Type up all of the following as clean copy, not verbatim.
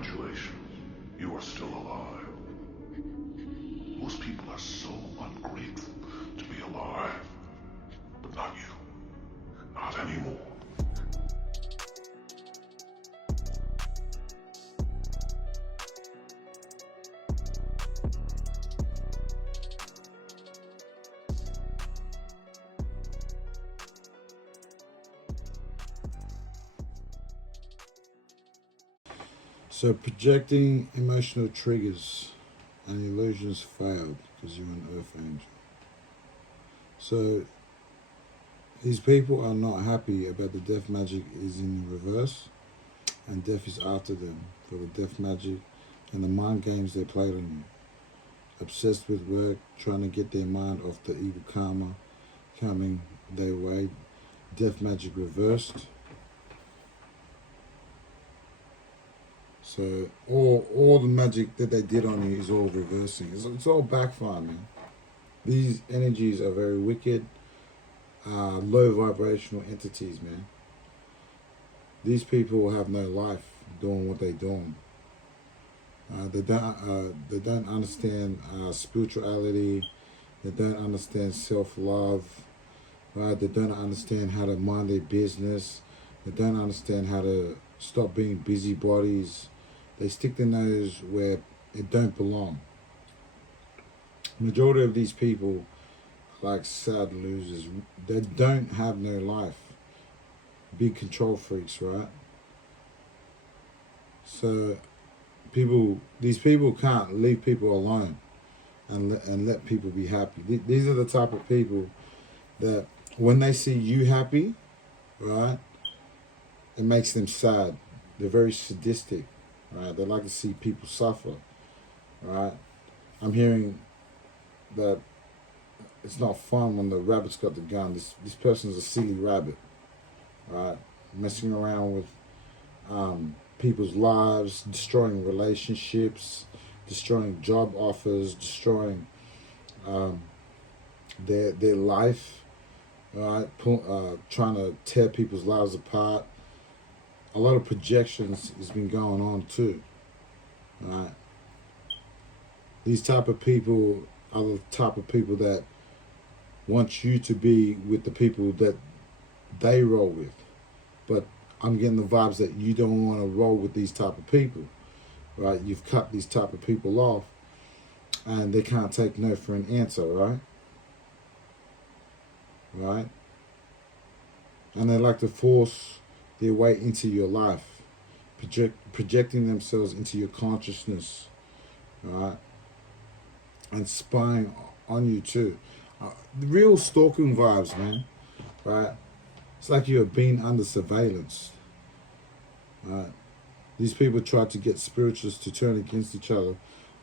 Congratulations, you are still alive. Most people are so ungrateful to be alive. But not you. Not anymore. So projecting emotional triggers and illusions failed because you're an earth angel. So these people are not happy about the death magic is in reverse and death is after them for the death magic and the mind games they played on you. Obsessed with work, trying to get their mind off the evil karma coming their way. Death magic reversed. So all the magic that they did on you is all reversing. It's all backfire, man. These energies are very wicked, low vibrational entities, man. These people have no life doing what they're doing. They don't understand spirituality. They don't understand self-love. Right? They don't understand how to mind their business. They don't understand how to stop being busybodies. They stick their nose where it don't belong. Majority of these people are like sad losers. They don't have no life. Big control freaks, right? So these people can't leave people alone and let people be happy. These are the type of people that when they see you happy, right, it makes them sad. They're very sadistic, right? They like to see people suffer, right? I'm hearing that it's not fun when the rabbit's got the gun. This person's a silly rabbit, right? Messing around with people's lives, destroying relationships, destroying job offers, destroying their life, right? Trying to tear people's lives apart. A lot of projections has been going on too, right? These type of people are the type of people that want you to be with the people that they roll with. But I'm getting the vibes that you don't want to roll with these type of people, right? You've cut these type of people off and they can't take no for an answer, right? Right? And they like to force their way into your life, projecting themselves into your consciousness, right? And spying on you too. The real stalking vibes, man, right? It's like you're being under surveillance, right? These people try to get spiritualists to turn against each other.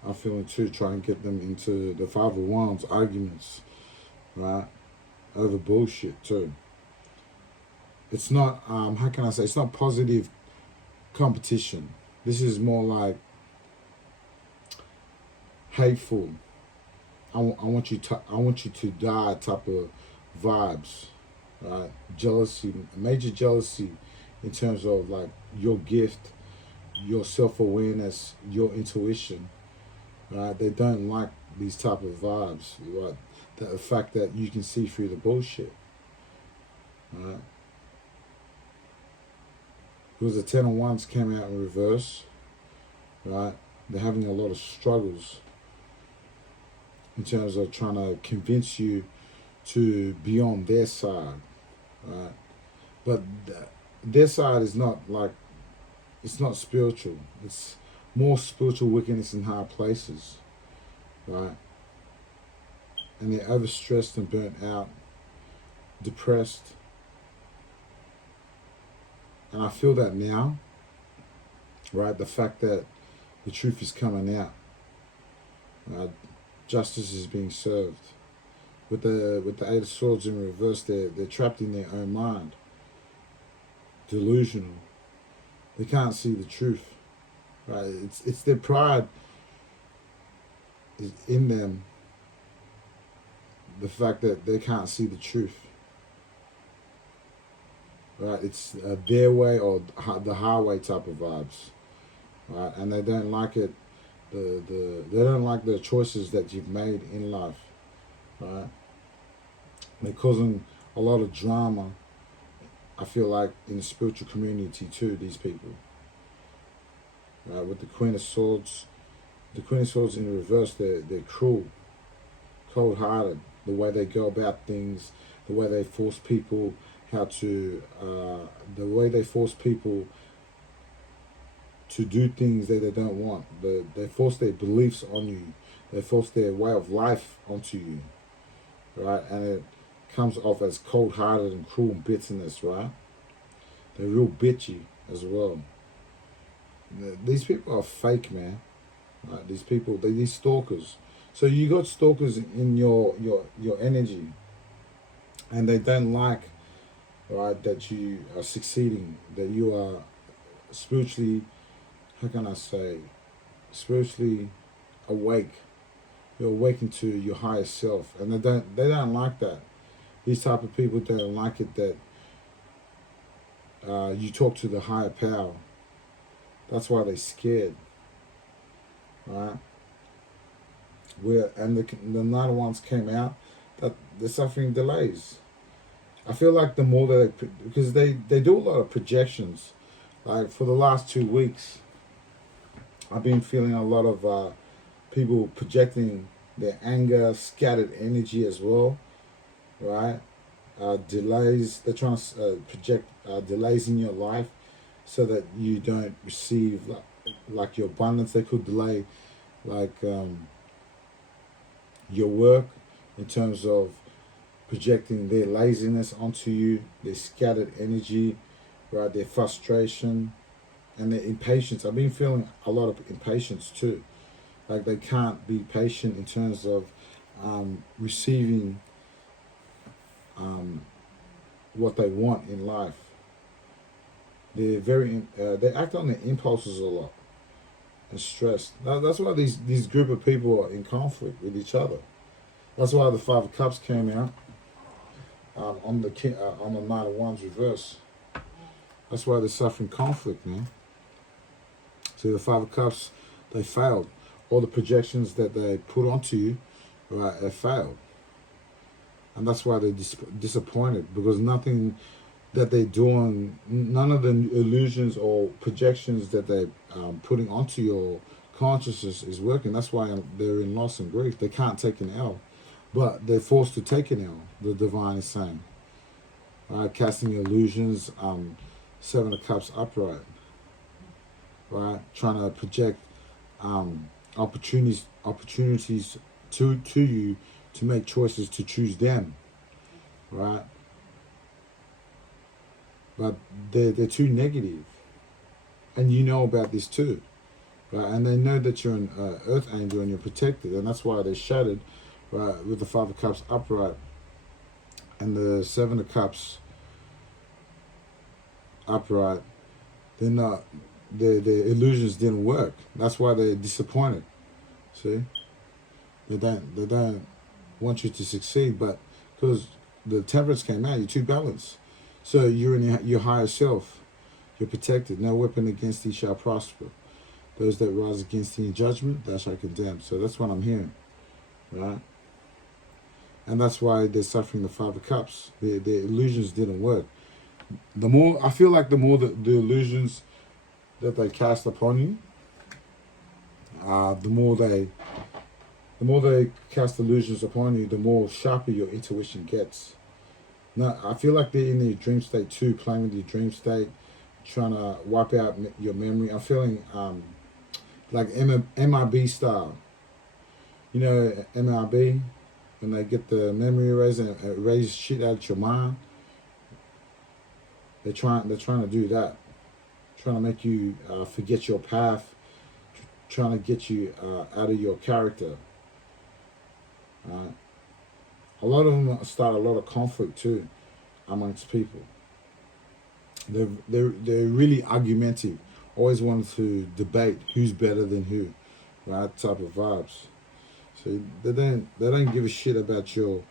I'm feeling too, try and get them into the Five of Wands arguments, right? Over bullshit too. It's not, how can I say, it's not positive competition. This is more like hateful. I want you to die type of vibes, right? Jealousy, major jealousy in terms of like your gift, your self-awareness, your intuition, right? They don't like these type of vibes, right? The fact that you can see through the bullshit, right? Because the Ten of Wands came out in reverse, right? They're having a lot of struggles in terms of trying to convince you to be on their side, right? But their side is not like, it's not spiritual. It's more spiritual wickedness in high places, right? And they're overstressed and burnt out, depressed. And I feel that now, right? The fact that the truth is coming out, right? Justice is being served. With the Eight of Swords in reverse, they're trapped in their own mind, delusional. They can't see the truth, right? It's their pride is in them. The fact that they can't see the truth, right? It's their way or the highway type of vibes, right? And they don't like it. They don't like the choices that you've made in life, right? They're causing a lot of drama. I feel like in the spiritual community too. These people, right? With the Queen of Swords, the Queen of Swords in reverse. They're cruel, cold-hearted. The way they go about things, the way they force people how to, the way they force people to do things that they don't want. They force their beliefs on you. They force their way of life onto you, right? And it comes off as cold-hearted and cruel and bitterness, right? They're real bitchy as well. These people are fake, man. Right? These people, these stalkers. So you got stalkers in your energy, and they don't like, right, that you are succeeding, that you are spiritually, how can I say, spiritually awake. You're awakened to your higher self, and they don't like that. These type of people don't like it that you talk to the higher power. That's why they're scared, right? And the Night Ones came out that they're suffering delays. I feel like the more that because they do a lot of projections. Like for the last 2 weeks, I've been feeling a lot of people projecting their anger, scattered energy as well, right? Delays. They're trying to project delays in your life so that you don't receive like your abundance. They could delay like your work in terms of projecting their laziness onto you, their scattered energy, right? Their frustration and their impatience. I've been feeling a lot of impatience too. Like they can't be patient in terms of receiving what they want in life. They're they act on their impulses a lot and stressed. That's why these group of people are in conflict with each other. That's why the Five of Cups came out on the Knight of Wands reverse. That's why they're suffering conflict, man. See, the Five of Cups, they failed. All the projections that they put onto you, right, they failed. And that's why they're disappointed, because nothing that they're doing, none of the illusions or projections that they're putting onto your consciousness is working. That's why they're in loss and grief. They can't take an L, but they're forced to take an L, the divine is saying. Right, casting illusions, Seven of Cups upright. Right, trying to project opportunities to you to make choices to choose them, right? But they're too negative, and you know about this too, right? And they know that you're an earth angel and you're protected, and that's why they're shattered, right? With the Five of Cups upright and the Seven of Cups upright, they're not. Their illusions didn't work. That's why they're disappointed. See, they don't want you to succeed, but because the Temperance came out, you're too balanced. So you're in your higher self. You're protected. No weapon against thee shall prosper. Those that rise against thee in judgment, thou shalt condemn. So that's what I'm hearing, right? And that's why they're suffering the Five of Cups. Their illusions didn't work. The more I feel like the more the illusions that they cast upon you, the more they cast illusions upon you, the more sharper your intuition gets. Now, I feel like they're in their dream state too, playing with your dream state, trying to wipe out your memory. I'm feeling like MIB style. You know, MIB, when they get the memory eraser and erase shit out of your mind. They're trying to do that. Trying to make you forget your path, trying to get you out of your character. A lot of them start a lot of conflict too amongst people. They're really argumentative, always wanting to debate who's better than who, right? Type of vibes. So they don't give a shit about your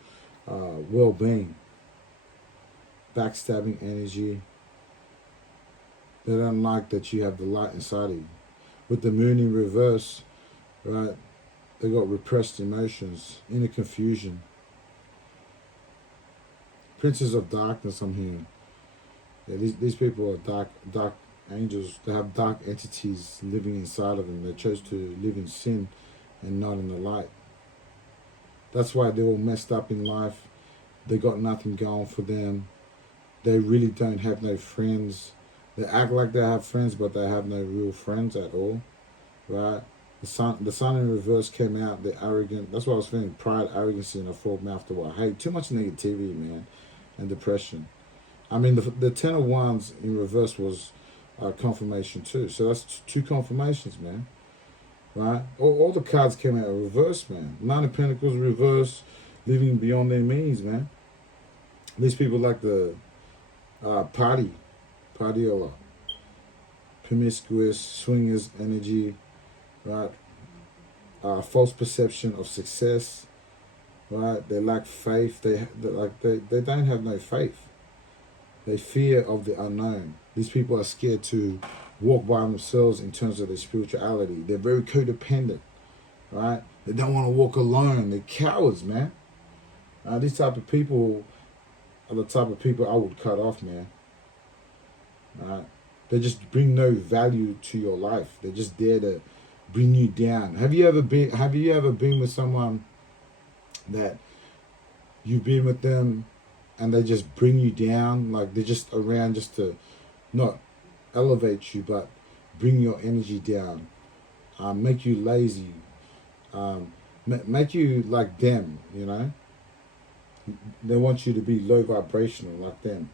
well-being. Backstabbing energy. They don't like that you have the light inside of you. With the moon in reverse, right, they got repressed emotions, inner confusion. Princes of darkness, I'm hearing. Yeah, these people are dark angels. They have dark entities living inside of them. They chose to live in sin and not in the light. That's why they're all messed up in life. They got nothing going for them. They really don't have no friends. They act like they have friends, but they have no real friends at all, right? The sun in reverse came out. They're arrogant. That's why I was feeling pride, arrogance, and a full mouth to what? Hey, too much negativity, man, and depression. I mean, the Ten of Wands in reverse was confirmation too. So that's two confirmations, man. Right? All the cards came out reverse, man. Nine of Pentacles reverse, living beyond their means, man. These people like the party a lot. Promiscuous, swingers energy, right? False perception of success, right? They lack faith. They don't have no faith. They fear of the unknown. These people are scared to walk by themselves in terms of their spirituality. They're very codependent, right? They don't want to walk alone. They're cowards, man. These type of people are the type of people I would cut off, man. Right? They just bring no value to your life. They're just there to bring you down. Have you ever been with someone that you've been with them and they just bring you down? Like they're just around just to not elevate you, but bring your energy down, make you lazy, make you like them, you know? They want you to be low vibrational like them.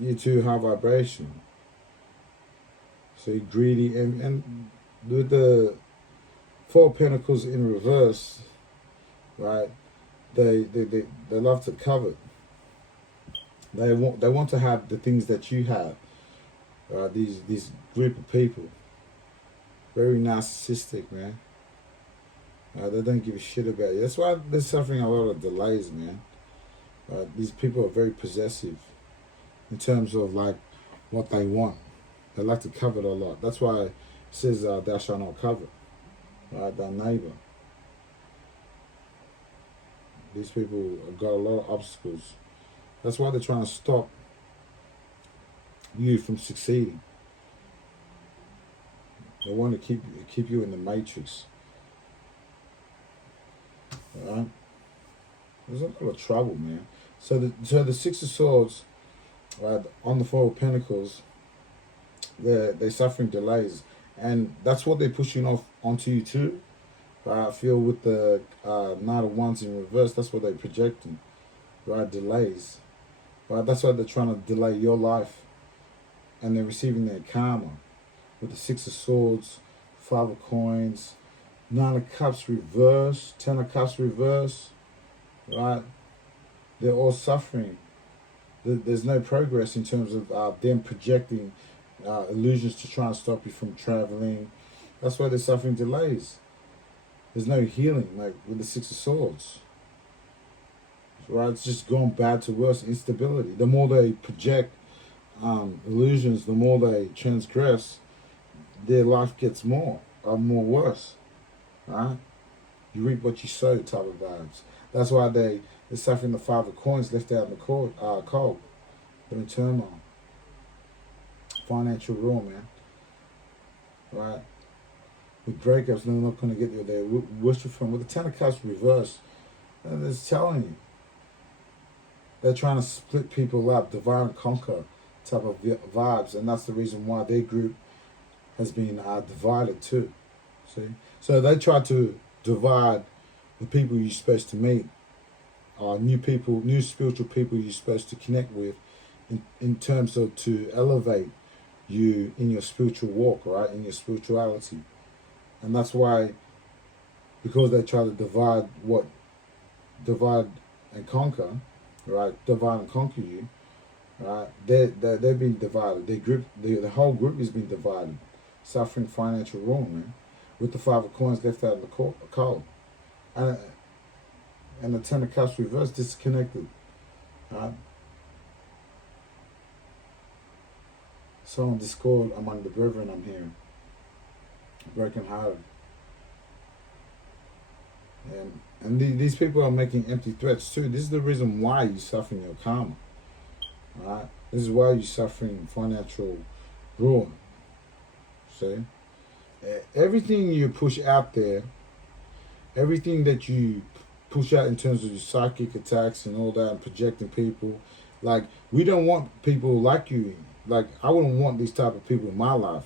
You're too high vibrational. So you're greedy, and with the Four of Pentacles in reverse, right? They love to covet. They want to have the things that you have. These group of people, very narcissistic, man. They don't give a shit about you. That's why they're suffering a lot of delays, man. These people are very possessive in terms of like what they want. They like to covet a lot. That's why it says thou shalt not covet, right? Thy neighbor. These people have got a lot of obstacles. That's why they're trying to stop you from succeeding. They want to keep you in the matrix. Right? There's a lot of trouble, man. So the Six of Swords, right, on the Four of Pentacles, they're suffering delays, and that's what they're pushing off onto you too. I feel with the Knight of Wands in reverse, that's what they're projecting, right? Delays, right? That's why they're trying to delay your life, and they're receiving their karma with the Six of Swords, Five of Coins, Nine of Cups reverse, Ten of Cups reverse, right? They're all suffering. There's no progress in terms of them projecting illusions to try and stop you from traveling. That's why they're suffering delays. There's no healing, like with the Six of Swords. Right? It's just gone bad to worse, instability. The more they project illusions, the more they transgress, their life gets more worse. Right? You reap what you sow type of vibes. That's why they're suffering the Five of Coins left out in the cold. They're in turmoil. Financial ruin, man. Right? With breakups, they're not going to get you there. Worship from with the Ten of Cups reverse. They're telling you. They're trying to split people up, divide and conquer type of vibes, and that's the reason why their group has been divided too. See? So they try to divide the people you're supposed to meet, new people, new spiritual people you're supposed to connect with, in terms of to elevate you in your spiritual walk, right, in your spirituality. And that's why, because they try to divide and conquer, right, divide and conquer you, right, they've been divided. The whole group has been divided, suffering financial ruin, man, with the Five of Coins left out in the cold. And the Ten of Cups reverse, disconnected, right? So on discord among the brethren, I'm hearing. brokenhearted. And these people are making empty threats too. This is the reason why you're suffering your karma. Right? This is why you're suffering financial ruin. See? Everything you push out there, everything that you push out in terms of your psychic attacks and all that, and projecting people, like, we don't want people like you. Like, I wouldn't want these type of people in my life.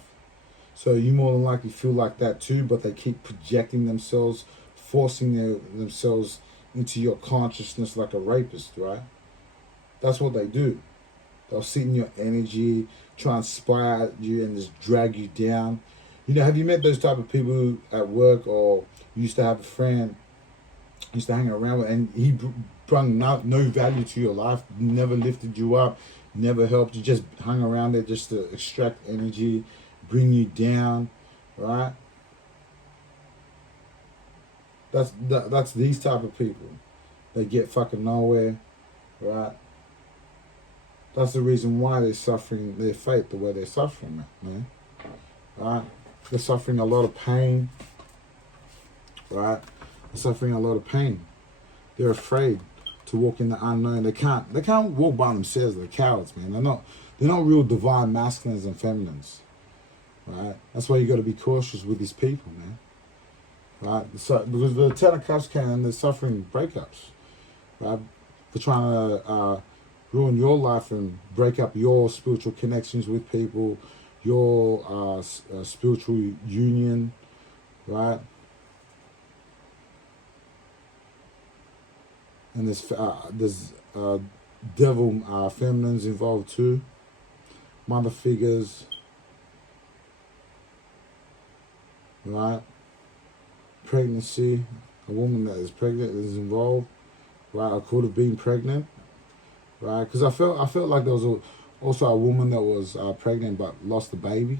So you more than likely feel like that too, but they keep projecting themselves, forcing themselves into your consciousness like a rapist, right? That's what they do. They'll sit in your energy, try and spy at you and just drag you down. You know, have you met those type of people at work, or you used to have a friend, used to hang around with, and he brought no value to your life, never lifted you up, never helped you, just hung around there just to extract energy, bring you down, right? That's these type of people. They get fucking nowhere, right? That's the reason why they're suffering their fate the way they're suffering it, man. Right? They're suffering a lot of pain, right? They're suffering a lot of pain. They're afraid to walk in the unknown. They can't walk by themselves. They're cowards, man. They're not real divine masculines and feminines, right? That's why you got to be cautious with these people, man. Right? So, because the Ten of Cups came and they're suffering breakups, right? For trying to ruin your life and break up your spiritual connections with people, your spiritual union, right? And there's devil feminines involved too, mother figures, right? Pregnancy, a woman that is pregnant is involved, right? Or could have been pregnant, right? Because I felt like there was also a woman that was pregnant but lost the baby,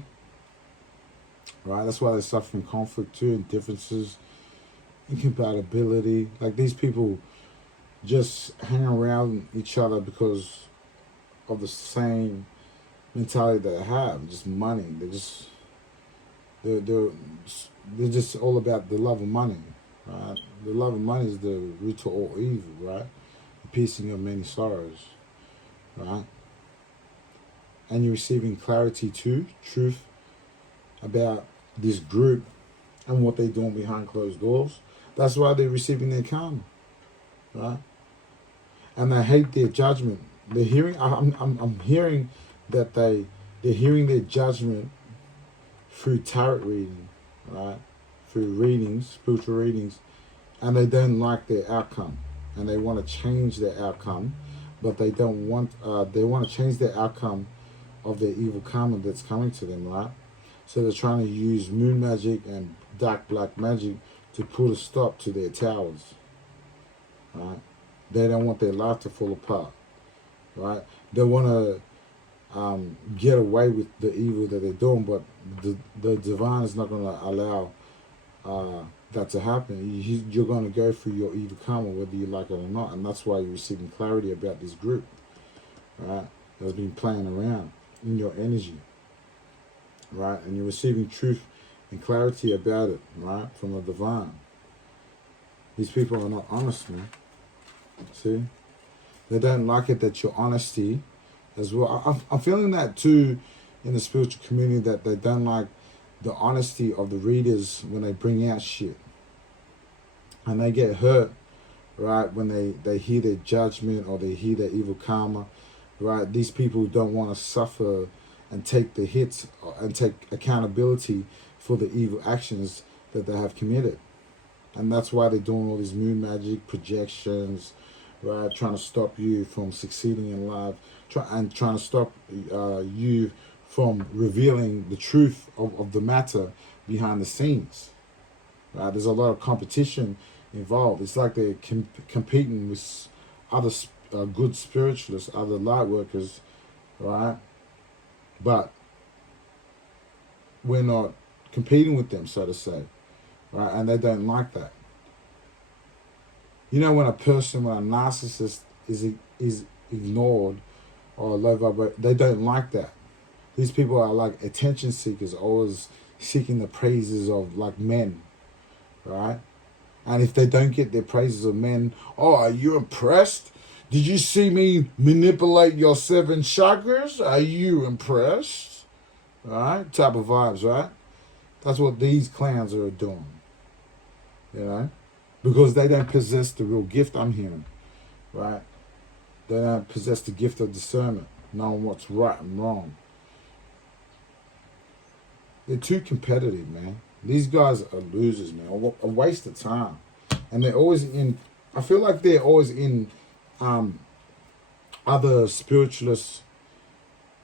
right? That's why they're suffering conflict too, and differences, incompatibility. Like, these people just hang around each other because of the same mentality that they have, just money. They're just all about the love of money, right? The love of money is the root to all evil, right? The piercing of many sorrows, right? And you're receiving clarity too, truth about this group and what they're doing behind closed doors. That's why they're receiving their karma, right? And they hate their judgment. They're hearing. I'm hearing that they're hearing their judgment through tarot reading, right? Through readings, spiritual readings, and they don't like their outcome, and they want to change their outcome, but they don't want. They want to change their outcome of their evil karma that's coming to them, right? So they're trying to use moon magic and dark black magic to put a stop to their towers, right? They don't want their life to fall apart, right? They want to get away with the evil that they're doing, but the divine is not going to allow that to happen. You're going to go through your evil karma whether you like it or not, and that's why you're receiving clarity about this group, right? That's been playing around in your energy, right? And you're receiving truth and clarity about it, right, from the divine. These people are not honest, man. See? They don't like it that your honesty as well. I'm feeling that too in the spiritual community, that they don't like the honesty of the readers when they bring out shit. And they get hurt, right, when they hear their judgment or they hear their evil karma, right? These people don't want to suffer and take the hits and take accountability for the evil actions that they have committed. And that's why they're doing all these moon magic projections, right? Trying to stop you from succeeding in life, trying to stop you from revealing the truth of the matter behind the scenes, right? There's a lot of competition involved. It's like they're competing with other good spiritualists, other light workers, right? But we're not competing with them, so to say, right? And they don't like that. You know, when a narcissist is ignored or low vibrate, they don't like that. These people are like attention seekers, always seeking the praises of like men, right? And if they don't get their praises of men, oh, are you impressed? Did you see me manipulate your 7 chakras? Are you impressed? Right? Type of vibes, right? That's what these clowns are doing. You know? Because they don't possess the real gift, I'm hearing. Right? They don't possess the gift of discernment, knowing what's right and wrong. They're too competitive, man. These guys are losers, man. A waste of time. And they're always in, I feel like they're always in other spiritualists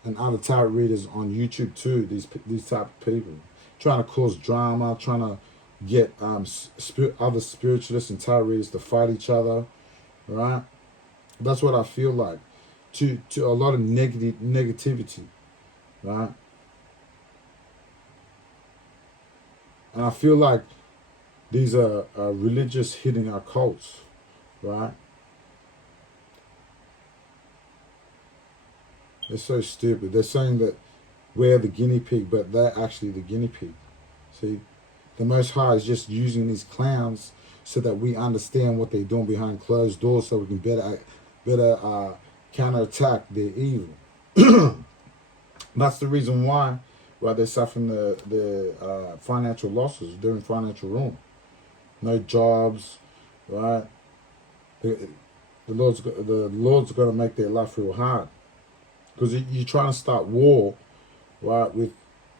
and other tarot readers on YouTube too, these type of people. Trying to cause drama, trying to get other spiritualists and tarot readers to fight each other, right? That's what I feel like. To a lot of negativity, right? And I feel like these are religious hidden occults, right? They're so stupid. They're saying that we're the guinea pig, but they're actually the guinea pig. See? The Most High is just using these clowns so that we understand what they're doing behind closed doors so we can better counterattack their evil. That's the reason why they're suffering the financial losses, during financial ruin. No jobs, right? The Lord's going to make their life real hard. Because you're trying to start war, right, with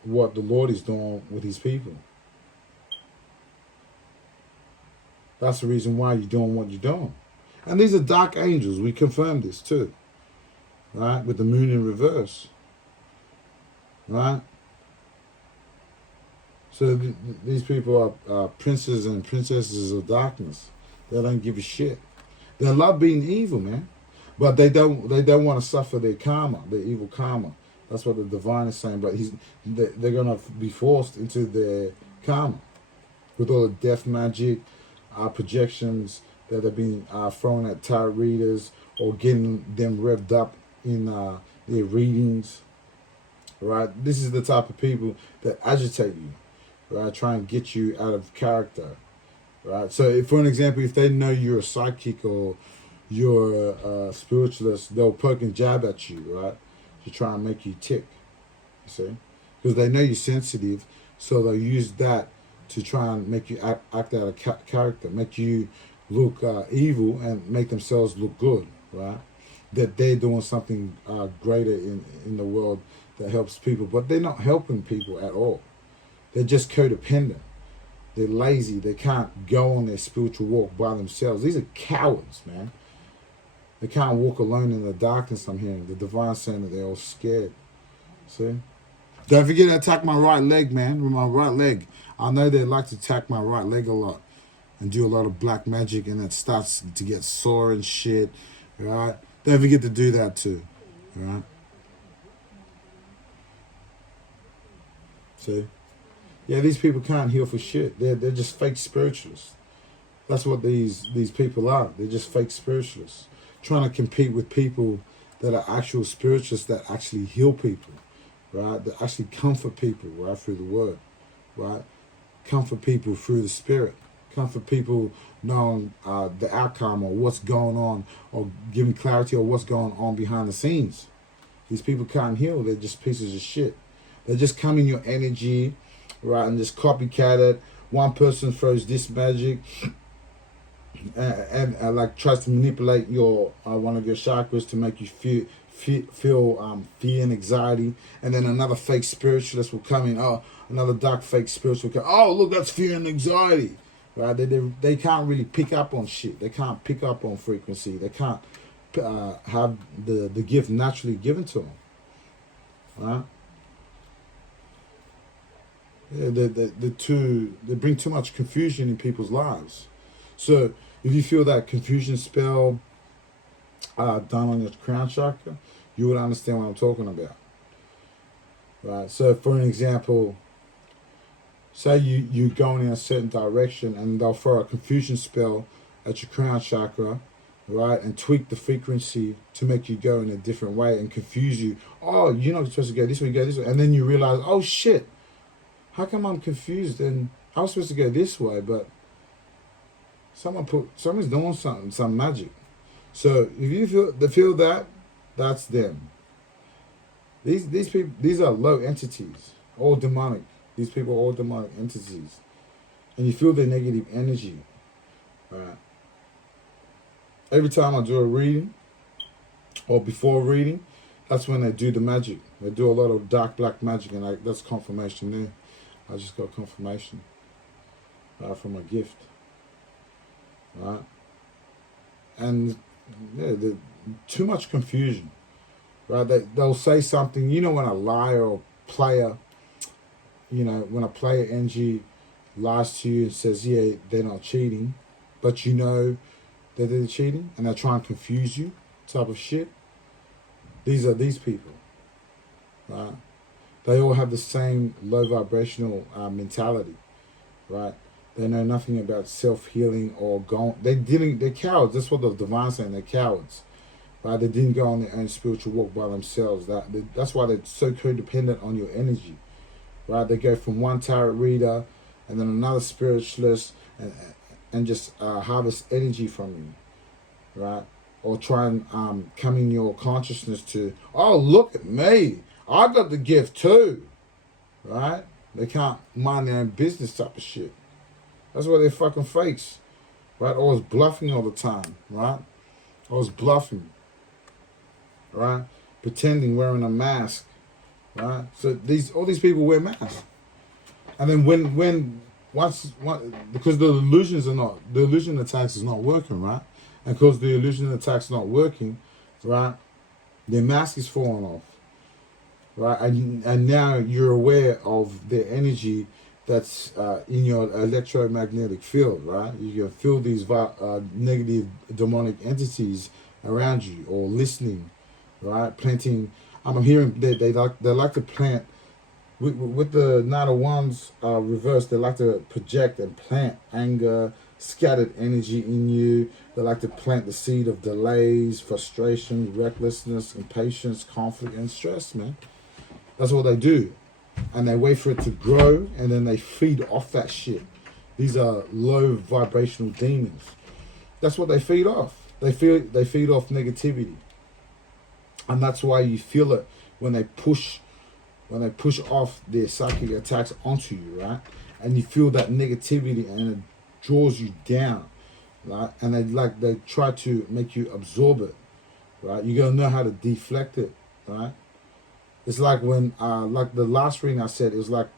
what the Lord is doing with his people. That's the reason why you're doing what you're doing. And these are dark angels. We confirmed this too, right, with the moon in reverse, right? So these people are princes and princesses of darkness. They don't give a shit. They love being evil, man. But they don't want to suffer their karma, their evil karma. That's what the divine is saying. But they're going to be forced into their karma with all the death magic, projections that are being thrown at tarot readers or getting them revved up in their readings. Right? This is the type of people that agitate you, right? Try and get you out of character, right? So, for an example, if they know you're a psychic or you're a spiritualist, they'll poke and jab at you, right? To try and make you tick, you see? Because they know you're sensitive, so they'll use that to try and make you act out of character, make you look evil and make themselves look good, right? That they're doing something greater in the world that helps people, but they're not helping people at all. They're just codependent. They're lazy. They can't go on their spiritual walk by themselves. These are cowards, man. They can't walk alone in the darkness, I'm hearing. The divine saying that they're all scared. See? Don't forget to attack my right leg, man. With my right leg. I know they like to attack my right leg a lot. And do a lot of black magic, and it starts to get sore and shit. Right? Don't forget to do that too. Right? See? Yeah, these people can't heal for shit. They're just fake spiritualists. That's what these people are. They're just fake spiritualists. Trying to compete with people that are actual spiritualists that actually heal people, right? That actually comfort people, right, through the word, right? Comfort people through the spirit. Comfort people knowing the outcome or what's going on or giving clarity or what's going on behind the scenes. These people can't heal. They're just pieces of shit. They just come in your energy, right, and just copycat it. One person throws this magic and like tries to manipulate your one of your chakras to make you feel fear and anxiety, and then another fake spiritualist will come in. Oh, another dark fake spiritualist will come. Oh, look, that's fear and anxiety, right? They can't really pick up on shit. They can't pick up on frequency. They can't have the gift naturally given to them, right? Yeah, they bring too much confusion in people's lives. So if you feel that confusion spell done on your crown chakra, you would understand what I'm talking about. Right? So for an example, say you're going in a certain direction and they'll throw a confusion spell at your crown chakra, right? And tweak the frequency to make you go in a different way and confuse you. Oh, you're not supposed to go this way, go this way. And then you realize, oh shit, how come I'm confused? And I was supposed to go this way, but someone's doing something, some magic. So if you feel that, that's them. These people, these are low entities, all demonic. These people are all demonic entities. And you feel their negative energy. Right. Every time I do a reading, or before reading, that's when they do the magic. They do a lot of dark black magic, and that's confirmation there. I just got confirmation from a gift. Right? And yeah, too much confusion. Right? They'll say something, you know, when a liar or player, you know, when a player energy lies to you and says, yeah, they're not cheating, but you know that they're cheating and they're trying to confuse you type of shit. These are these people, right? They all have the same low vibrational mentality, right? They know nothing about self-healing or they're cowards. That's what the divine's saying, they're cowards, right? They didn't go on their own spiritual walk by themselves. That's why they're so codependent on your energy, right? They go from one tarot reader and then another spiritualist and just harvest energy from you, right? Or try and come in your consciousness to, oh, look at me, I got the gift too, right? They can't mind their own business type of shit. That's why they're fucking fakes, right? Always bluffing all the time, right? Always bluffing, right? Pretending, wearing a mask, right? So all these people wear masks. And then because the illusion attacks is not working, right? And because the illusion attacks not working, right, their mask is falling off, right? And now you're aware of their energy that's in your electromagnetic field, right? You can feel these negative demonic entities around you, or listening, right? Planting. I'm hearing they like to plant. With the Knight of Wands reversed, they like to project and plant anger, scattered energy in you. They like to plant the seed of delays, frustration, recklessness, impatience, conflict, and stress, man. That's what they do. And they wait for it to grow, and then they feed off that shit. These are low vibrational demons. That's what they feed off. They feed off negativity. And that's why you feel it when they push off their psychic attacks onto you, right? And you feel that negativity and it draws you down, right? And they try to make you absorb it, right? You gotta know how to deflect it, right? It's like when, like the last reading I said, it was like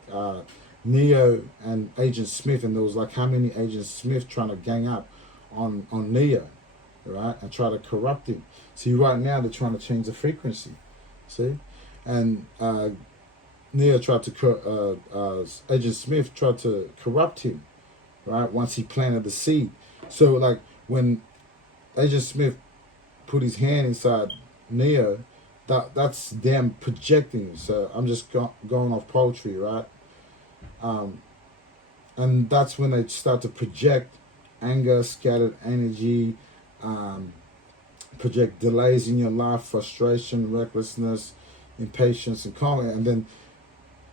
Neo and Agent Smith, and there was like how many Agent Smith trying to gang up on Neo, right? And try to corrupt him. See, right now they're trying to change the frequency, see? And Neo tried to, Agent Smith tried to corrupt him, right? Once he planted the seed. So like when Agent Smith put his hand inside Neo, that's them projecting. So I'm just going off poetry, right? And that's when they start to project anger, scattered energy, project delays in your life, frustration, recklessness, impatience, and comment. And then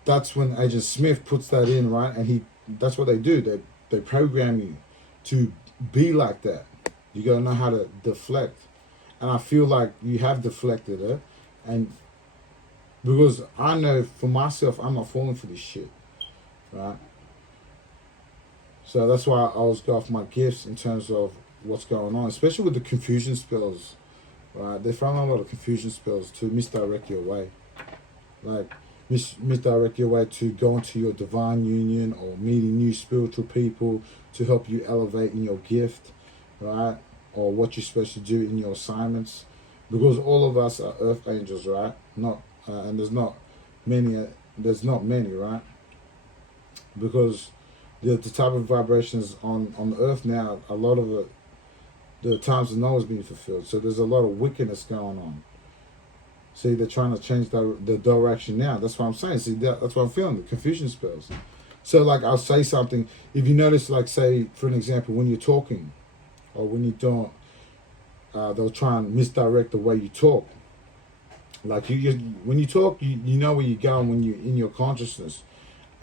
that's when Agent Smith puts that in, right? And that's what they do. They program you to be like that. You gotta know how to deflect. And I feel like you have deflected it. And because I know for myself, I'm not falling for this shit, right? So that's why I always go off my gifts in terms of what's going on, especially with the confusion spells, right? They found a lot of confusion spells to misdirect your way, like misdirect your way to go into your divine union or meeting new spiritual people to help you elevate in your gift, right? Or what you're supposed to do in your assignments. Because all of us are earth angels, right? And there's not many, right? Because the type of vibrations on the earth now, a lot of it, the times of Noah is being fulfilled. So there's a lot of wickedness going on. See, they're trying to change the direction now. That's what I'm saying. See, that's what I'm feeling, the confusion spells. So like I'll say something, if you notice, like say, for an example, when you're talking or when you don't, they'll try and misdirect the way you talk. Like when you talk, you know where you're going when you're in your consciousness,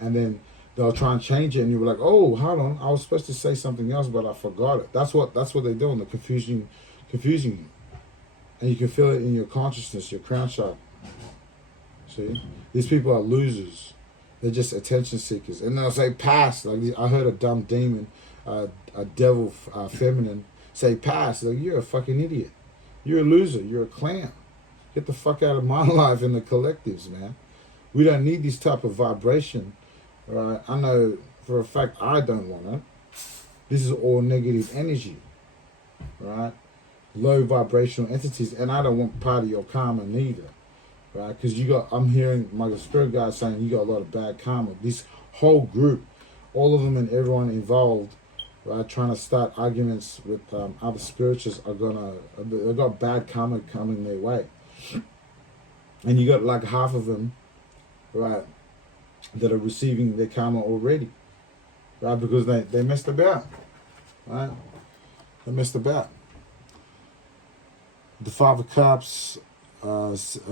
and then they'll try and change it, and you're like, oh, hold on, I was supposed to say something else, but I forgot it. That's what they're doing. They're confusing you, and you can feel it in your consciousness, your crown chakra. See, these people are losers. They're just attention seekers, and they'll say pass. Like I heard a dumb demon, a devil, feminine say pass. Like, you're a fucking idiot. You're a loser. You're a clown. Get the fuck out of my life in the collectives, man. We don't need this type of vibration, right? I know for a fact I don't want it. This is all negative energy, right? Low vibrational entities, and I don't want part of your karma neither, right? Because I'm hearing my spirit guide saying you got a lot of bad karma. This whole group, all of them and everyone involved, right, trying to start arguments with other spiritualists they've got bad karma coming their way. And you got like half of them, right, that are receiving their karma already, right, because they messed about, right? They messed about. The Five of Cups,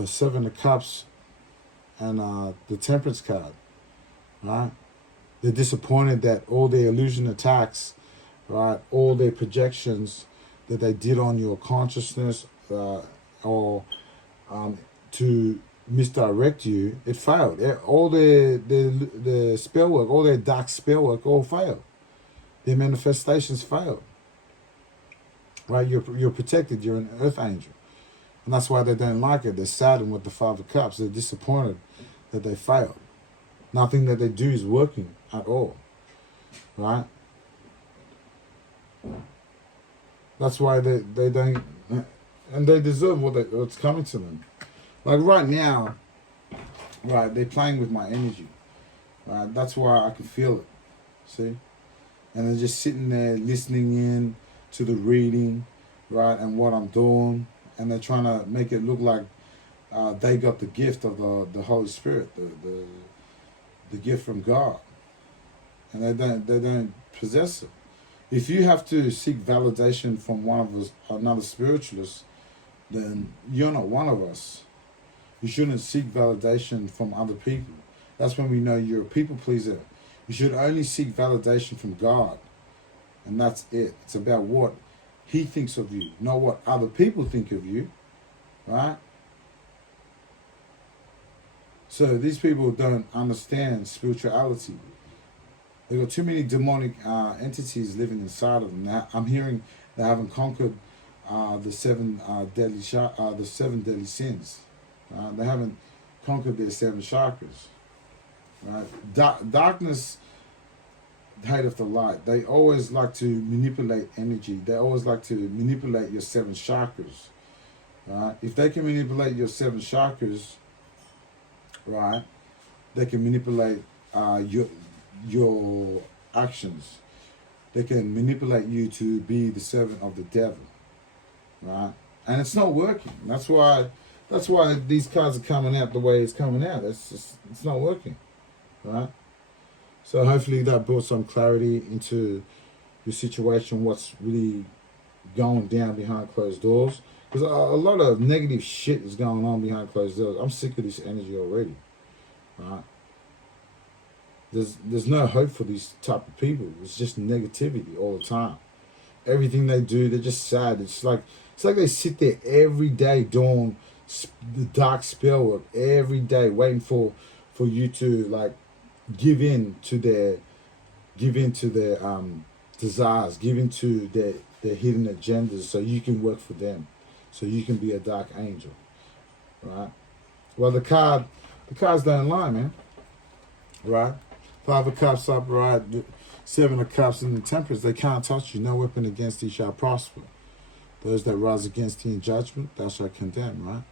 Seven of Cups, and the Temperance card, right? They're disappointed that all their illusion attacks, right, all their projections that they did on your consciousness, or to misdirect you, it failed. All the spell work, all their dark spell work, all failed. Their manifestations failed. Right? You're protected. You're an earth angel, and that's why they don't like it. They're saddened with the Five of Cups. They're disappointed that they failed. Nothing that they do is working at all. Right? That's why they don't. And they deserve what's coming to them. Like right now, right, they're playing with my energy. Right, that's why I can feel it. See? And they're just sitting there listening in to the reading, right, and what I'm doing. And they're trying to make it look like they got the gift of the Holy Spirit, the gift from God. And they don't possess it. If you have to seek validation from another spiritualist, then you're not one of us. You shouldn't seek validation from other people. That's when we know you're a people pleaser. You should only seek validation from God. And that's it. It's about what He thinks of you, not what other people think of you. Right? So these people don't understand spirituality. They've got too many demonic entities living inside of them. Now, I'm hearing they haven't conquered the seven deadly sins. They haven't conquered their 7 chakras. Right? Darkness hateth the light. They always like to manipulate energy. They always like to manipulate your 7 chakras. Right? If they can manipulate your 7 chakras, right, they can manipulate your actions. They can manipulate you to be the servant of the devil. Right? And it's not working. That's why these cards are coming out the way it's coming out. It's not working. Right? So hopefully that brought some clarity into your situation, what's really going down behind closed doors. Because a lot of negative shit is going on behind closed doors. I'm sick of this energy already. Right? There's no hope for these type of people. It's just negativity all the time. Everything they do, they're just sad. It's like they sit there every day doing the dark spell work every day, waiting for you to like give in to their desires, give in to their hidden agendas, so you can work for them, so you can be a dark angel, right? Well, the cards don't lie, man, right? 5 of Cups up, right? 7 of Cups and the Temperance. They can't touch you. No weapon against thee shall prosper. Those that rise against thee in judgment, thou shalt condemn, right?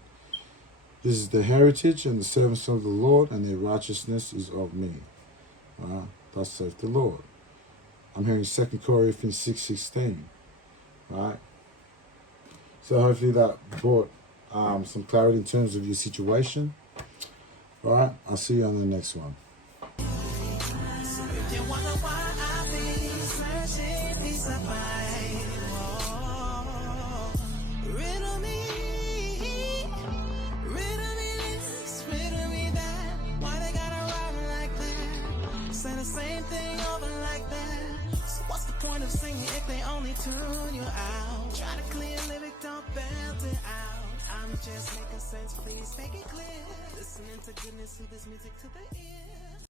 This is the heritage and the servants of the Lord, and their righteousness is of me. Right? Thus saith the Lord. I'm hearing 2 Corinthians 6:16. Right? So hopefully that brought some clarity in terms of your situation. All right? I'll see you on the next one. Riddle me this, riddle me that. Why they gotta rhyme like that? Say the same thing over like that. So what's the point of singing if they only tune you out? Try to clear lyric, don't belt it out. I'm just making sense, please make it clear. Listening to goodness, sooth this music to the ear.